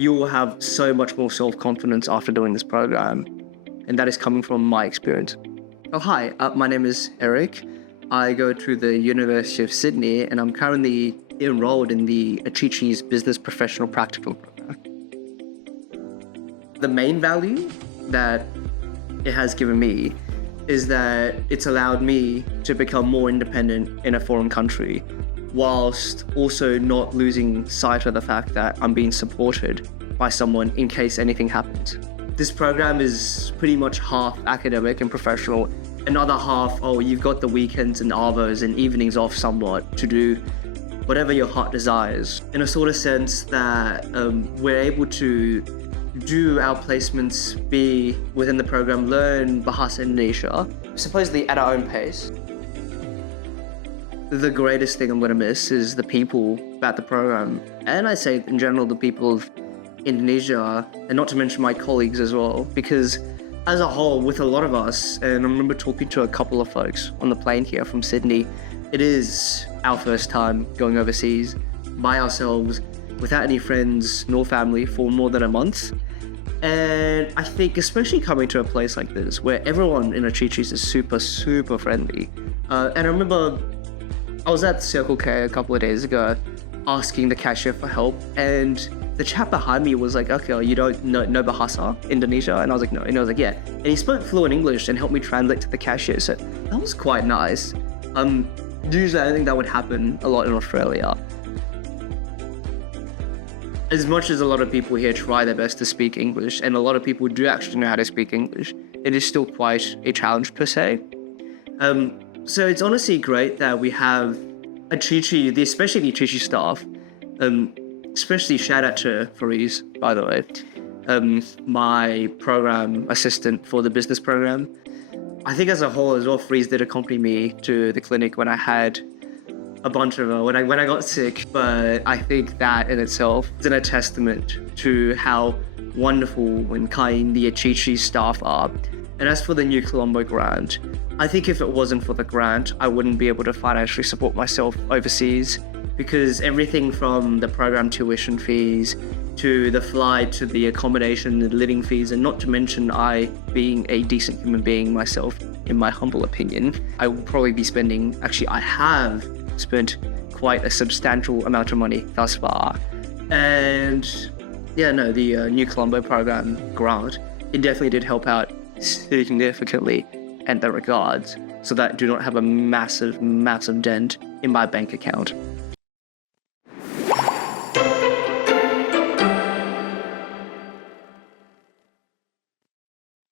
you will have so much more self-confidence after doing this program. And that is coming from my experience. Oh, hi, my name is Eric. I go to the University of Sydney and I'm currently enrolled in the Acicis Business Professional Practicum program. The main value that it has given me is that it's allowed me to become more independent in a foreign country, whilst also not losing sight of the fact that I'm being supported by someone in case anything happens. This program is pretty much half academic and professional, another half, you've got the weekends and arvos and evenings off somewhat to do whatever your heart desires, in a sort of sense that we're able to do our placements, be within the program, learn Bahasa Indonesia, supposedly at our own pace. The greatest thing I'm going to miss is the people about the program, and I say in general the people of Indonesia, and not to mention my colleagues as well, because as a whole, with a lot of us, and I remember talking to a couple of folks on the plane here from Sydney, it is our first time going overseas by ourselves, without any friends nor family for more than a month. And I think especially coming to a place like this where everyone in Acicis is super friendly. And I remember I was at Circle K a couple of days ago asking the cashier for help, and the chap behind me was like, okay, you don't know Bahasa Indonesia? And I was like, no. And I was like, yeah. And he spoke fluent English and helped me translate to the cashier. So that was quite nice. Usually I don't think that would happen a lot in Australia. As much as a lot of people here try their best to speak English, and a lot of people do actually know how to speak English, it is still quite a challenge per se. So it's honestly great that we have Acicis, especially the Acicis staff, especially shout out to Fariz, by the way, my program assistant for the business program. I think as a whole as well, Fariz did accompany me to the clinic when I had a bunch of when I got sick, but I think that in itself is a testament to how wonderful and kind the Acicis staff are. And as for the New Colombo grant, I think if it wasn't for the grant, I wouldn't be able to financially support myself overseas, because everything from the program tuition fees to the flight to the accommodation, the living fees, and not to mention I being a decent human being myself, in my humble opinion, I will probably be spending, actually I have spent quite a substantial amount of money thus far. And yeah, no, the New Colombo program grant, it definitely did help out significantly in that regards, so that I do not have a massive dent in my bank account.